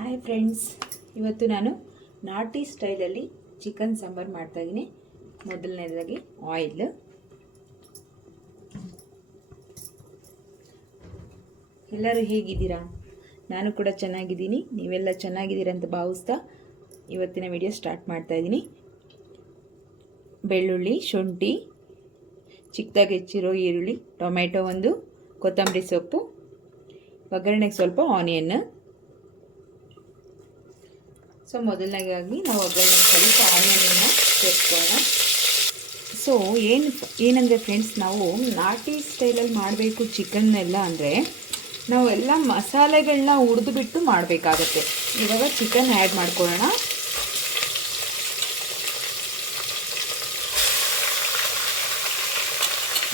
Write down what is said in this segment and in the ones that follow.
Hi friends, ಇವತ್ತು ನಾನು ನಾಟಿ ಸ್ಟೈಲಲ್ಲಿ ಚಿಕನ್ ಸಾಂಬಾರು ಮಾಡ್ತಾಯಿದ್ದೀನಿ. ಮೊದಲನೇದಾಗಿ ಆಯಿಲ್. ಎಲ್ಲರೂ ಹೇಗಿದ್ದೀರಾ? ನಾನು ಕೂಡ ಚೆನ್ನಾಗಿದ್ದೀನಿ. ನೀವೆಲ್ಲ ಚೆನ್ನಾಗಿದ್ದೀರಾ ಅಂತ ಭಾವಿಸ್ತಾ ಇವತ್ತಿನ ವಿಡಿಯೋ ಸ್ಟಾರ್ಟ್ ಮಾಡ್ತಾಯಿದ್ದೀನಿ. ಬೆಳ್ಳುಳ್ಳಿ, ಶುಂಠಿ, ಚಿಕ್ಕದಾಗಿ ಹೆಚ್ಚಿರೋ ಈರುಳ್ಳಿ, ಟೊಮೆಟೊ ಒಂದು, ಕೊತ್ತಂಬರಿ ಸೊಪ್ಪು, ಒಗ್ಗರಣೆಗೆ ಸ್ವಲ್ಪ ಆನಿಯನ್. ಸೊ ಮೊದಲನೇದಾಗಿ ನಾವು ಒಗ್ಗರಣೆಗೆ ಸ್ವಲ್ಪ ಆನಿಯನನ್ನು ಸೇರಿಸ್ಕೊಳ್ಳೋಣ. ಸೊ ಏನಂದರೆ ಫ್ರೆಂಡ್ಸ್, ನಾವು ನಾಟಿ ಸ್ಟೈಲಲ್ಲಿ ಮಾಡಬೇಕು ಚಿಕನ್ನೆಲ್ಲ ಅಂದರೆ ನಾವು ಎಲ್ಲ ಮಸಾಲೆಗಳನ್ನ ಹುರಿದುಬಿಟ್ಟು ಮಾಡಬೇಕಾಗತ್ತೆ. ಇವಾಗ ಚಿಕನ್ ಆ್ಯಡ್ ಮಾಡ್ಕೊಳ್ಳೋಣ.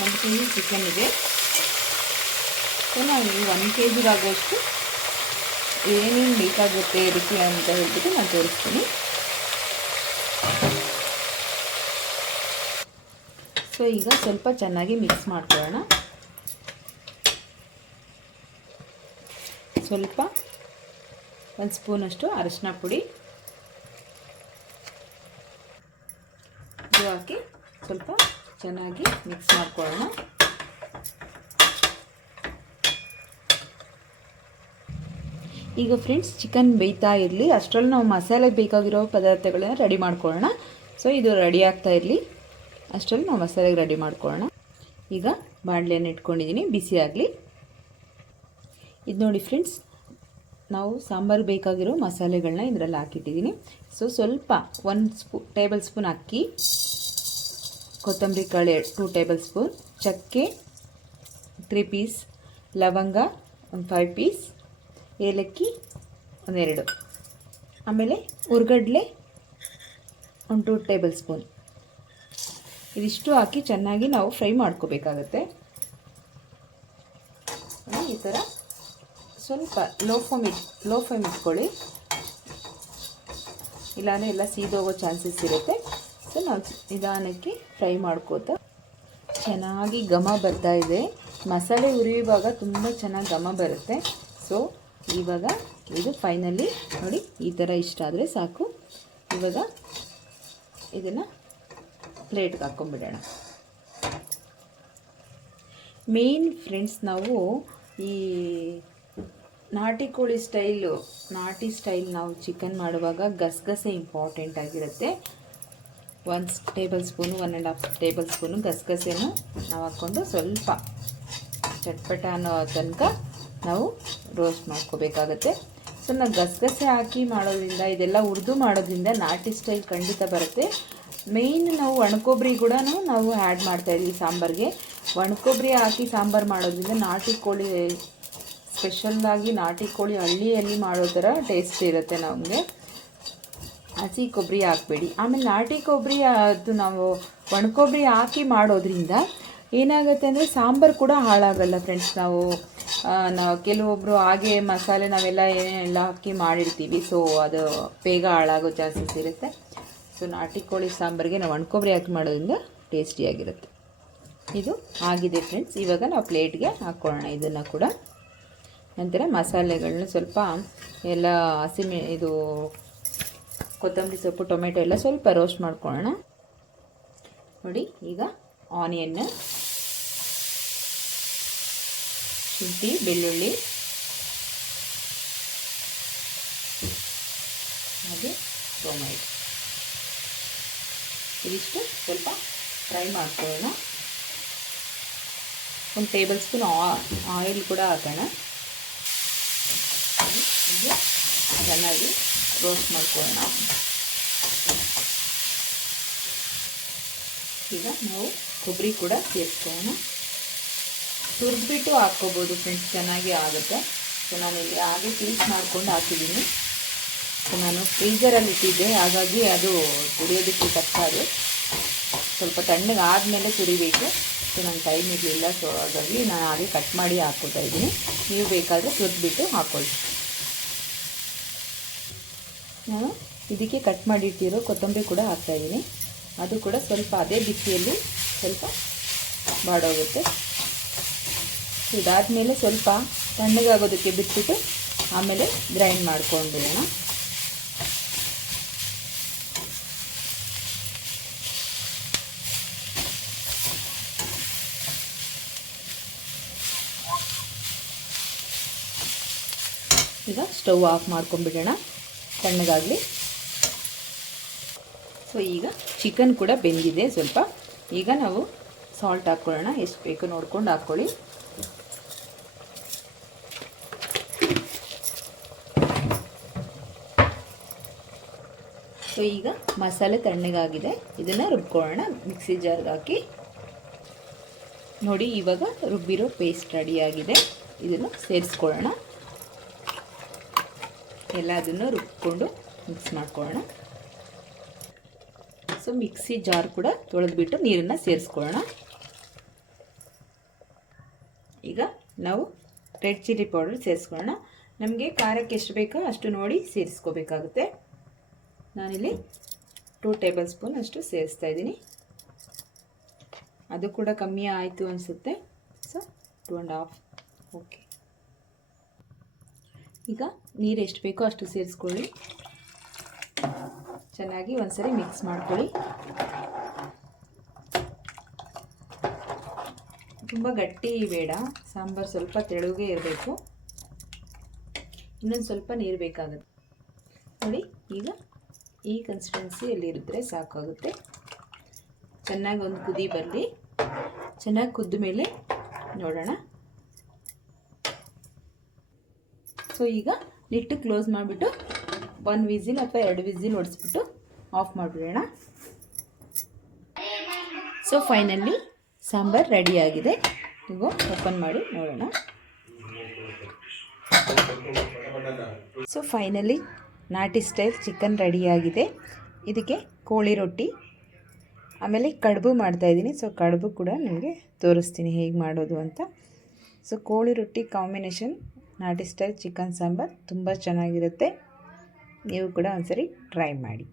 ಒಂದು ಕೆ ಜಿ ಚಿಕನ್ ಇದೆ. ಸೊ ನಾವು 1 ಕೆ ಜಿಗಾಗುವಷ್ಟು ಏನೇನು ಬೇಕಾಗುತ್ತೆ ಅದಕ್ಕೆ ಅಂತ ಹೇಳ್ಬಿಟ್ಟು ನಾನು ತೋರಿಸ್ತೀನಿ. ಸೊ ಈಗ ಸ್ವಲ್ಪ ಚೆನ್ನಾಗಿ ಮಿಕ್ಸ್ ಮಾಡ್ಕೊಳ್ಳೋಣ. ಸ್ವಲ್ಪ 1 ಸ್ಪೂನಷ್ಟು ಅರಿಶಿನ ಪುಡಿ ಹಾಕಿ ಸ್ವಲ್ಪ ಚೆನ್ನಾಗಿ ಮಿಕ್ಸ್ ಮಾಡ್ಕೊಳ್ಳೋಣ. ಈಗ ಫ್ರೆಂಡ್ಸ್, ಚಿಕನ್ ಬೇಯ್ತಾ ಇರಲಿ, ಅಷ್ಟರಲ್ಲಿ ನಾವು ಮಸಾಲೆಗೆ ಬೇಕಾಗಿರೋ ಪದಾರ್ಥಗಳನ್ನ ರೆಡಿ ಮಾಡ್ಕೊಳ್ಳೋಣ. ಸೊ ಇದು ರೆಡಿ ಆಗ್ತಾ ಇರಲಿ, ಅಷ್ಟರಲ್ಲಿ ನಾವು ಮಸಾಲೆಗೆ ರೆಡಿ ಮಾಡ್ಕೊಳ್ಳೋಣ. ಈಗ ಬಾಣಲೆಯನ್ನು ಇಟ್ಕೊಂಡಿದ್ದೀನಿ, ಬಿಸಿ ಆಗಲಿ. ಇದು ನೋಡಿ ಫ್ರೆಂಡ್ಸ್, ನಾವು ಸಾಂಬಾರು ಬೇಕಾಗಿರೋ ಮಸಾಲೆಗಳನ್ನ ಇದರಲ್ಲಿ ಹಾಕಿಟ್ಟಿದ್ದೀನಿ. ಸೊ ಸ್ವಲ್ಪ 1 ಟೇಬಲ್ ಸ್ಪೂನ್ ಅಕ್ಕಿ, ಕೊತ್ತಂಬರಿ ಕಾಳು 2 ಟೇಬಲ್ ಸ್ಪೂನ್, ಚಕ್ಕೆ 3 ಪೀಸ್, ಲವಂಗ 5 ಪೀಸ್, ಏಲಕ್ಕಿ 2, ಆಮೇಲೆ ಹುರ್ಗಡ್ಲೆ 2 ಟೇಬಲ್ ಸ್ಪೂನ್. ಇದಿಷ್ಟು ಹಾಕಿ ಚೆನ್ನಾಗಿ ನಾವು ಫ್ರೈ ಮಾಡ್ಕೋಬೇಕಾಗತ್ತೆ. ಈ ಥರ ಸ್ವಲ್ಪ ಲೋ ಫ್ಲೇಮ್ ಇಟ್ಕೊಳ್ಳಿ, ಇಲ್ಲಾಂದರೆ ಎಲ್ಲ ಸೀದೋಗೋ ಚಾನ್ಸಸ್ ಇರುತ್ತೆ. ಸೊ ನಾವು ನಿಧಾನಕ್ಕೆ ಫ್ರೈ ಮಾಡ್ಕೋತಾ ಚೆನ್ನಾಗಿ ಘಮ ಬರ್ತಾ ಇದೆ. ಮಸಾಲೆ ಹುರಿಯುವಾಗ ತುಂಬ ಚೆನ್ನಾಗಿ ಘಮ ಬರುತ್ತೆ. ಸೊ ಇವಾಗ ಇದು ಫೈನಲಿ ನೋಡಿ, ಈ ಥರ ಇಷ್ಟ ಆದರೆ ಸಾಕು. ಇವಾಗ ಇದನ್ನು ಪ್ಲೇಟ್ಗೆ ಹಾಕ್ಕೊಂಬಿಡೋಣ. ಮೇನ್ ಫ್ರೆಂಡ್ಸ್, ನಾವು ಈ ನಾಟಿ ಸ್ಟೈಲ್ ನಾವು ಚಿಕನ್ ಮಾಡುವಾಗ ಗಸಗಸೆ ಇಂಪಾರ್ಟೆಂಟ್ ಆಗಿರುತ್ತೆ. 1 ಟೇಬಲ್ ಸ್ಪೂನು 1.5 ಟೇಬಲ್ ಸ್ಪೂನು ಗಸಗಸೆನೂ ನಾವು ಹಾಕ್ಕೊಂಡು ಸ್ವಲ್ಪ ಚಟ್ಪಟ ಅನ್ನೋ ತನಕ ನಾವು ರೋಸ್ಟ್ ಮಾಡ್ಕೋಬೇಕಾಗತ್ತೆ. ಸೊ ನಾವು ಗಸಗಸೆ ಹಾಕಿ ಮಾಡೋದ್ರಿಂದ, ಇದೆಲ್ಲ ಹುರಿದು ಮಾಡೋದ್ರಿಂದ ನಾಟಿ ಸ್ಟೈಲ್ ಖಂಡಿತ ಬರುತ್ತೆ. ಮೇಯ್ನ್ ನಾವು ಒಣಕೊಬ್ಬರಿ ಕೂಡ ನಾವು ಆ್ಯಡ್ ಮಾಡ್ತಾಯಿದ್ವಿ ಸಾಂಬಾರಿಗೆ. ಒಣಕೊಬ್ಬರಿ ಹಾಕಿ ಸಾಂಬಾರು ಮಾಡೋದ್ರಿಂದ ನಾಟಿ ಕೋಳಿ, ಸ್ಪೆಷಲ್ಲಾಗಿ ನಾಟಿ ಕೋಳಿ ಹಳ್ಳಿಯಲ್ಲಿ ಮಾಡೋ ಥರ ಟೇಸ್ಟ್ ಇರುತ್ತೆ. ನಮಗೆ ಹಸಿ ಕೊಬ್ಬರಿ ಹಾಕಬೇಡಿ. ಆಮೇಲೆ ನಾಟಿ ಕೊಬ್ಬರಿ ಅದು ನಾವು ಒಣಕೊಬ್ಬರಿ ಹಾಕಿ ಮಾಡೋದ್ರಿಂದ ಏನಾಗುತ್ತೆ ಅಂದರೆ ಸಾಂಬಾರು ಕೂಡ ಹಾಳಾಗಲ್ಲ ಫ್ರೆಂಡ್ಸ್. ನಾವು ಕೆಲವೊಬ್ಬರು ಹಾಗೆ ಮಸಾಲೆ ನಾವೆಲ್ಲ ಏನೆಲ್ಲ ಹಾಕಿ ಮಾಡಿರ್ತೀವಿ, ಸೊ ಅದು ಬೇಗ ಹಾಳಾಗೋ ಚಾನ್ಸಸ್ ಇರುತ್ತೆ. ಸೊ ನಾಟಿ ಕೋಳಿ ಸಾಂಬಾರಿಗೆ ನಾವು ಒಣಕೊಬ್ಬರಿ ಹಾಕಿ ಮಾಡೋದ್ರಿಂದ ಟೇಸ್ಟಿಯಾಗಿರುತ್ತೆ. ಇದು ಆಗಿದೆ ಫ್ರೆಂಡ್ಸ್. ಇವಾಗ ನಾವು ಪ್ಲೇಟ್ಗೆ ಹಾಕ್ಕೊಳ್ಳೋಣ ಇದನ್ನು ಕೂಡ. ನಂತರ ಮಸಾಲೆಗಳನ್ನ ಸ್ವಲ್ಪ ಎಲ್ಲ ಇದು ಕೊತ್ತಂಬರಿ ಸೊಪ್ಪು, ಟೊಮೆಟೊ ಎಲ್ಲ ಸ್ವಲ್ಪ ರೋಸ್ಟ್ ಮಾಡ್ಕೊಳ್ಳೋಣ. ನೋಡಿ, ಈಗ ಆನಿಯನ್, ಶುಂಠಿ, ಬೆಳ್ಳುಳ್ಳಿ ಹಾಗೆ ಟೊಮೆಟೊ ಇದಿಷ್ಟು ಸ್ವಲ್ಪ ಫ್ರೈ ಮಾಡ್ಕೊಳ್ಳೋಣ. 1 ಟೇಬಲ್ ಸ್ಪೂನ್ ಆಯಿಲ್ ಕೂಡ ಹಾಕೋಣ. ಇದು ಚೆನ್ನಾಗಿ ರೋಸ್ಟ್ ಮಾಡ್ಕೊಳ್ಳೋಣ. ಈಗ ನಾವು ಕೊಬ್ಬರಿ ಕೂಡ ಸೇರಿಸ್ಕೊಳ್ಳೋಣ. ತುರಿದ್ಬಿಟ್ಟು ಹಾಕ್ಕೋಬೋದು ಫ್ರೆಂಡ್ಸ್, ಚೆನ್ನಾಗಿ ಆಗುತ್ತೆ. ಸೊ ನಾನಿಲ್ಲಿ ಹಾಗೆ ಪೀಸ್ ಮಾಡ್ಕೊಂಡು ಹಾಕಿದ್ದೀನಿ. ಸೊ ನಾನು ಫ್ರೀಜರಲ್ಲಿ ಇಟ್ಟಿದ್ದೆ, ಹಾಗಾಗಿ ಅದು ತುರಿಯೋದಕ್ಕೆ ಕಷ್ಟ. ಅದು ಸ್ವಲ್ಪ ತಣ್ಣಗೆ ಆದಮೇಲೆ ತುರಿಬೇಕು. ಸೊ ನಂಗೆ ಟೈಮ್ ಇರಲಿಲ್ಲ, ಸೊ ಹಾಗಾಗಿ ನಾನು ಹಾಗೆ ಕಟ್ ಮಾಡಿ ಹಾಕ್ಕೊತಾ ಇದ್ದೀನಿ. ನೀವು ಬೇಕಾದರೆ ತುರಿದ್ಬಿಟ್ಟು ಹಾಕ್ಕೊಳ್ಳಿ. ನಾನು ಇದಕ್ಕೆ ಕಟ್ ಮಾಡಿಟ್ಟಿರೋ ಕೊತ್ತಂಬರಿ ಕೂಡ ಹಾಕ್ತಾಯಿದ್ದೀನಿ. ಅದು ಕೂಡ ಸ್ವಲ್ಪ ಅದೇ ಬಿಸಿಯಲ್ಲಿ ಸ್ವಲ್ಪ ಬಾಡೋಗುತ್ತೆ. ಇದಾದಮೇಲೆ ಸ್ವಲ್ಪ ತಣ್ಣಗಾಗೋದಕ್ಕೆ ಬಿಟ್ಬಿಟ್ಟು ಆಮೇಲೆ ಗ್ರೈಂಡ್ ಮಾಡ್ಕೊಂಡ್ಬಿಡೋಣ. ಈಗ ಸ್ಟವ್ ಆಫ್ ಮಾಡ್ಕೊಂಡ್ಬಿಡೋಣ, ತಣ್ಣಗಾಗಲಿ. ಸೊ ಈಗ ಚಿಕನ್ ಕೂಡ ಬೆಂದಿದೆ ಸ್ವಲ್ಪ. ಈಗ ನಾವು ಸಾಲ್ಟ್ ಹಾಕ್ಕೊಳ್ಳೋಣ, ಎಷ್ಟು ಬೇಕೋ ನೋಡ್ಕೊಂಡು ಹಾಕ್ಕೊಳ್ಳಿ. ಸೊ ಈಗ ಮಸಾಲೆ ತಣ್ಣಗಾಗಿದೆ, ಇದನ್ನು ರುಬ್ಕೊಳ್ಳೋಣ ಮಿಕ್ಸಿ ಜಾರ್ಗೆ ಹಾಕಿ. ನೋಡಿ, ಇವಾಗ ರುಬ್ಬಿರೋ ಪೇಸ್ಟ್ ರೆಡಿಯಾಗಿದೆ. ಇದನ್ನು ಸೇರಿಸ್ಕೊಳ್ಳೋಣ. ಎಲ್ಲದನ್ನು ರುಬ್ಕೊಂಡು ಮಿಕ್ಸ್ ಮಾಡ್ಕೊಳ್ಳೋಣ. ಸೊ ಮಿಕ್ಸಿ ಜಾರ್ ಕೂಡ ತೊಳೆದ್ಬಿಟ್ಟು ನೀರನ್ನು ಸೇರಿಸ್ಕೊಳ್ಳೋಣ. ಈಗ ನಾವು ರೆಡ್ ಚಿಲ್ಲಿ ಪೌಡರ್ ಸೇರಿಸ್ಕೊಳ್ಳೋಣ. ನಮಗೆ ಖಾರಕ್ಕೆ ಎಷ್ಟು ಬೇಕೋ ಅಷ್ಟು ನೋಡಿ ಸೇರಿಸ್ಕೋಬೇಕಾಗುತ್ತೆ. ನಾನಿಲ್ಲಿ 2 ಟೇಬಲ್ ಸ್ಪೂನ್ ಅಷ್ಟು ಸೇರಿಸ್ತಾ ಇದ್ದೀನಿ. ಅದು ಕೂಡ ಕಮ್ಮಿ ಆಯಿತು ಅನಿಸುತ್ತೆ. ಸೊ 2.5. ಓಕೆ. ಈಗ ನೀರು ಎಷ್ಟು ಬೇಕೋ ಅಷ್ಟು ಸೇರಿಸ್ಕೊಳ್ಳಿ. ಚೆನ್ನಾಗಿ ಒಂದ್ಸರಿ ಮಿಕ್ಸ್ ಮಾಡ್ಕೊಳ್ಳಿ. ತುಂಬ ಗಟ್ಟಿ ಬೇಡ, ಸಾಂಬಾರು ಸ್ವಲ್ಪ ತೆಳುಗೆ ಇರಬೇಕು. ಇನ್ನೊಂದು ಸ್ವಲ್ಪ ನೀರು ಬೇಕಾಗುತ್ತೆ ನೋಡಿ. ಈಗ ಈ ಕನ್ಸಿಸ್ಟೆನ್ಸಿಯಲ್ಲಿ ಇರಿದ್ರೆ ಸಾಕಾಗುತ್ತೆ. ಚೆನ್ನಾಗಿ ಒಂದು ಕುದಿ ಬರಲಿ. ಚೆನ್ನಾಗಿ ಕುದ್ದ ಮೇಲೆ ನೋಡೋಣ. ಸೊ ಈಗ ಲಿಟ್ಟು ಕ್ಲೋಸ್ ಮಾಡಿಬಿಟ್ಟು 1 ವಿಸಿಲ್ ಅಥವಾ 2 ವಿಸಿಲ್ ಹೊಡಿಸ್ಬಿಟ್ಟು ಆಫ್ ಮಾಡಿಬಿಡೋಣ. ಸೊ ಫೈನಲಿ ಸಾಂಬಾರು ರೆಡಿಯಾಗಿದೆ. ಈಗ ಓಪನ್ ಮಾಡಿ ನೋಡೋಣ. ಸೊ ಫೈನಲಿ ನಾಟಿ ಸ್ಟೈಲ್ ಚಿಕನ್ ರೆಡಿಯಾಗಿದೆ. ಇದಕ್ಕೆ ಕೋಳಿ ರೊಟ್ಟಿ ಆಮೇಲೆ ಕಡುಬು ಮಾಡ್ತಾಯಿದ್ದೀನಿ. ಸೊ ಕಡುಬು ಕೂಡ ನಿಮಗೆ ತೋರಿಸ್ತೀನಿ ಹೇಗೆ ಮಾಡೋದು ಅಂತ. ಸೊ ಕೋಳಿ ರೊಟ್ಟಿ ಕಾಂಬಿನೇಷನ್ ನಾಟಿ ಸ್ಟೈಲ್ ಚಿಕನ್ ಸಾಂಬಾರು ತುಂಬ ಚೆನ್ನಾಗಿರುತ್ತೆ. ನೀವು ಕೂಡ ಒಂದ್ಸರಿ ಟ್ರೈ ಮಾಡಿ.